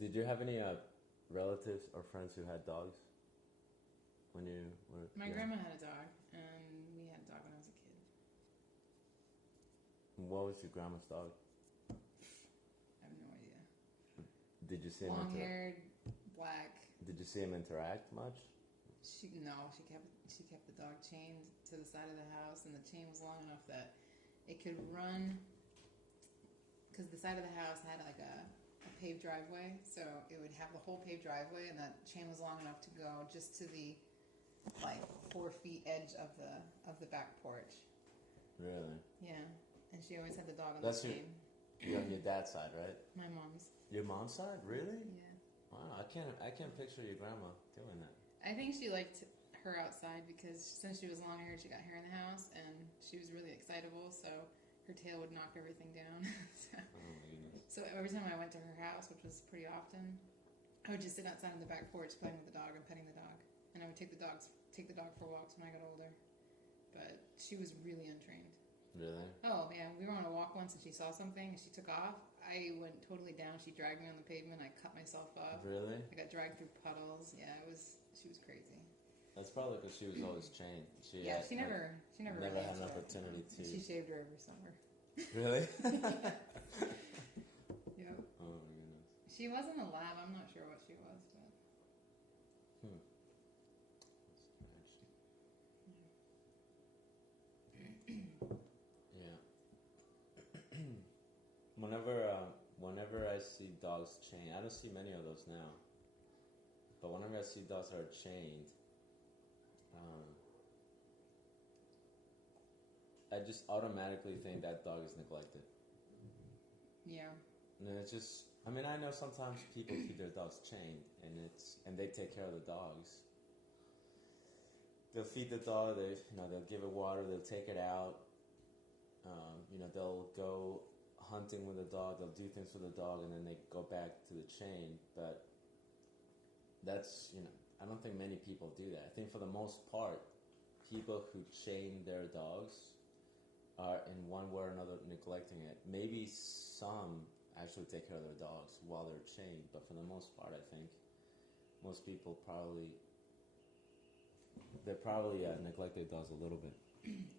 Did you have any relatives or friends who had dogs when you were? My grandma had a dog, and we had a dog when I was a kid. What was your grandma's dog? I have no idea. Did you see him long-haired, black. Did you see him interact much? She kept the dog chained to the side of the house, and the chain was long enough that it could run. Because the side of the house had like a paved driveway, so it would have the whole paved driveway, and that chain was long enough to go just to the 4 feet edge of the back porch. Really? Yeah, and she always had the dog on the chain. You're on your dad's side, right? My mom's. Your mom's side, really? Yeah. Wow, I can't picture your grandma doing that. I think she liked her outside because since she was long-haired, she got hair in the house, and she was really excitable, so her tail would knock everything down. Oh my goodness. So every time I went to her house, which was pretty often, I would just sit outside on the back porch playing with the dog and petting the dog. And I would take the dog for walks when I got older. But she was really untrained. Really? Oh, yeah. We were on a walk once and she saw something and she took off. I went totally down. She dragged me on the pavement. I cut myself up. Really? I got dragged through puddles. Yeah, she was crazy. That's probably because she was always chained. She never never had an opportunity to. She shaved her every summer. Really? Yep. Oh my goodness. She wasn't a lab. I'm not sure what she was, but. Yeah. Whenever I see dogs chained, I don't see many of those now. But whenever I see dogs that are chained, I just automatically think that dog is neglected. Yeah. And it's just, I mean, I know sometimes people keep their dogs chained, and they take care of the dogs. They'll feed the dog. They'll give it water. They'll take it out. They'll go hunting with the dog. They'll do things with the dog, and then they go back to the chain. But that's, I don't think many people do that. I think for the most part, people who chain their dogs are in one way or another neglecting it. Maybe some actually take care of their dogs while they're chained, but for the most part, I think most people probably neglect their dogs a little bit.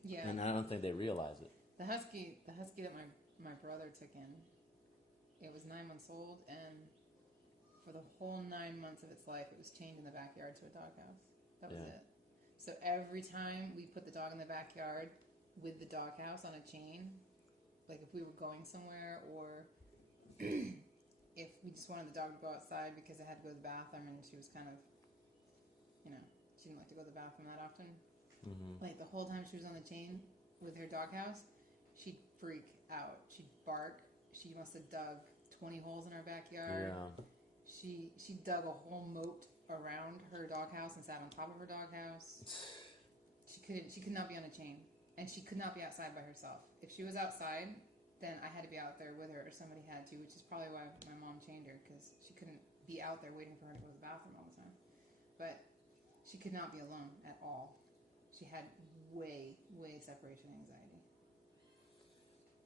Yeah. And I don't think they realize it. The husky that my brother took in, it was 9 months old, and for the whole 9 months of its life, it was chained in the backyard to a doghouse. That was it. So every time we put the dog in the backyard with the doghouse on a chain, like if we were going somewhere or if we just wanted the dog to go outside because it had to go to the bathroom and she was kind of, she didn't like to go to the bathroom that often. Mm-hmm. Like the whole time she was on the chain with her doghouse, she'd freak out. She'd bark. She must have dug 20 holes in our backyard. Yeah. She dug a whole moat around her doghouse and sat on top of her doghouse. She could not be on a chain, and she could not be outside by herself. If she was outside, then I had to be out there with her, or somebody had to, which is probably why my mom chained her, because she couldn't be out there waiting for her to go to the bathroom all the time. But she could not be alone at all. She had way separation anxiety.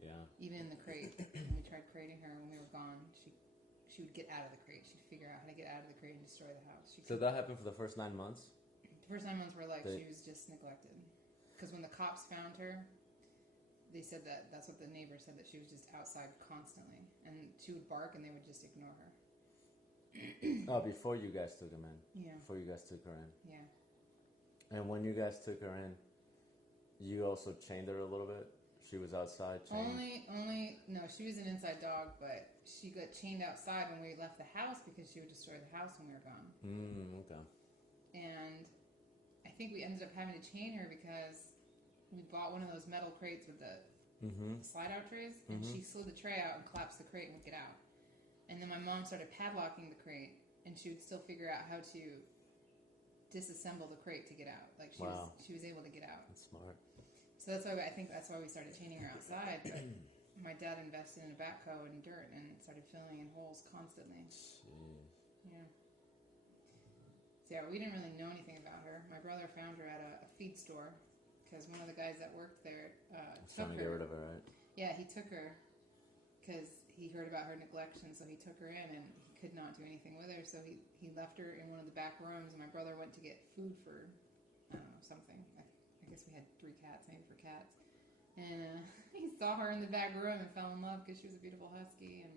Yeah. Even in the crate, when we tried crating her when we were gone, she would get out of the crate. She'd figure out how to get out of the crate and destroy the house. So that happened for the first 9 months? The first 9 months of her life, she was just neglected. Because when the cops found her, they said that's what the neighbor said, that she was just outside constantly. And she would bark and they would just ignore her. Oh, before you guys took him in? Yeah. Before you guys took her in? Yeah. And when you guys took her in, you also chained her a little bit? She was outside chained? No, she was an inside dog, but she got chained outside when we left the house because she would destroy the house when we were gone. Okay. And I think we ended up having to chain her because we bought one of those metal crates with the slide-out trays, and she slid the tray out and collapsed the crate and would get out. And then my mom started padlocking the crate, and she would still figure out how to disassemble the crate to get out. Like she was able to get out. That's smart. So that's why we started chaining her outside. But my dad invested in a backhoe and dirt and started filling in holes constantly. Jeez. Yeah. So yeah, we didn't really know anything about her. My brother found her at a feed store because one of the guys that worked there took her. Trying to get rid of her, right? Yeah, he took her because he heard about her neglection, so he took her in, and he could not do anything with her. So he left her in one of the back rooms, and my brother went to get food for, I don't know, something. I guess we had 3 cats, maybe for cats. And he saw her in the back room and fell in love because she was a beautiful husky, and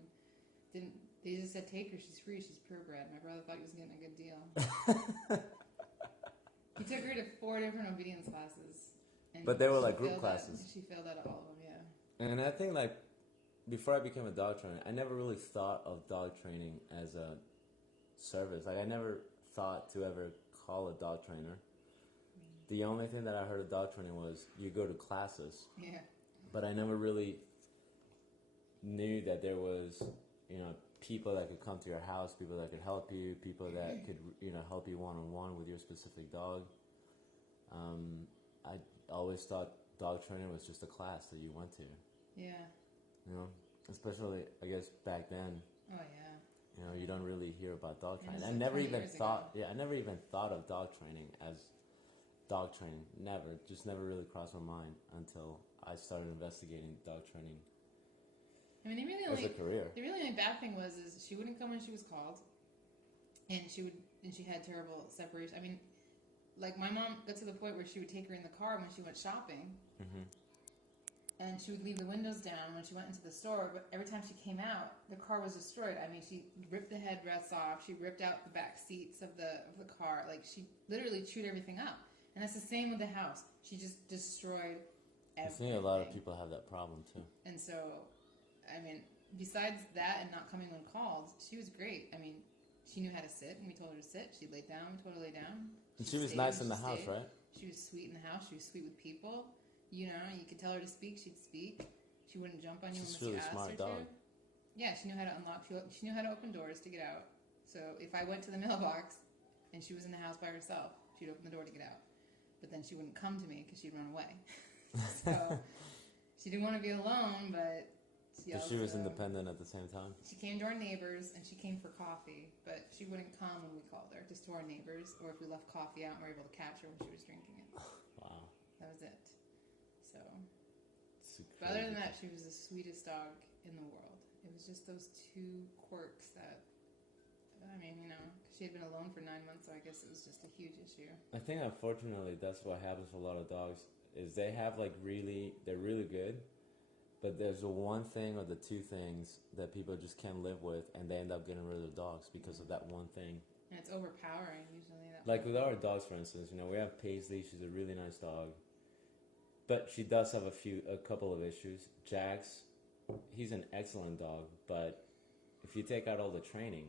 didn't. They just said, take her, she's free, she's purebred. My brother thought he was getting a good deal. He took her to 4 different obedience classes. And but they were like group classes. She failed out of all of them, yeah. And I think like before I became a dog trainer, I never really thought of dog training as a service. Like I never thought to ever call a dog trainer. The only thing that I heard of dog training was you go to classes. Yeah. But I never really knew that there was, people that could come to your house, people that could help you, people that could, help you one-on-one with your specific dog. I always thought dog training was just a class that you went to. Yeah. Especially, I guess, back then. Oh, yeah. You don't really hear about dog training. Like I never 20 even years thought, ago. I never even thought of dog training as dog training. Never. Just never really crossed my mind until I started investigating dog training. I mean, as a career. The really only bad thing is she wouldn't come when she was called, and she had terrible separation. I mean, like my mom got to the point where she would take her in the car when she went shopping, and she would leave the windows down when she went into the store. But every time she came out, the car was destroyed. I mean, she ripped the headrests off. She ripped out the back seats of the car. Like she literally chewed everything up. And that's the same with the house. She just destroyed everything. I think a lot of people have that problem too. And so, I mean, besides that and not coming when called, she was great. I mean, she knew how to sit, and we told her to sit. She laid down, we told her to lay down. And she was nice in the house, right? She was sweet in the house. She was sweet with people. You could tell her to speak, she'd speak. She wouldn't jump on you unless you asked her to. Yeah, she knew how to unlock. She knew how to open doors to get out. So if I went to the mailbox and she was in the house by herself, she'd open the door to get out. But then she wouldn't come to me because she'd run away. So she didn't want to be alone, but she was independent at the same time. She came to our neighbors, and she came for coffee, but she wouldn't come when we called her, just to our neighbors, or if we left coffee out and we were able to catch her when she was drinking it. Wow. That was it. So, but other than that, she was the sweetest dog in the world. It was just those 2 quirks that, I mean, she had been alone for 9 months, so I guess it was just a huge issue. I think, unfortunately, that's what happens with a lot of dogs, is they have, they're really good, but there's the one thing or the 2 things that people just can't live with, and they end up getting rid of their dogs because of that one thing. And it's overpowering, usually. Like with our dogs, for instance, we have Paisley. She's a really nice dog, but she does have a couple of issues. Jax, he's an excellent dog, but if you take out all the training,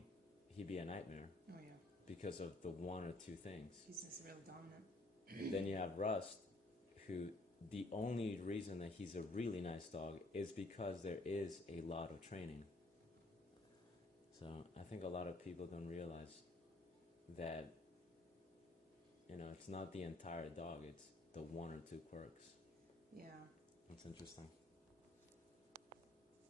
he'd be a nightmare. Oh, yeah. Because of the 1 or 2 things. He's just really dominant. Then you have Rust, who the only reason that he's a really nice dog is because there is a lot of training. So I think a lot of people don't realize that, it's not the entire dog, it's the 1 or 2 quirks. Yeah. That's interesting.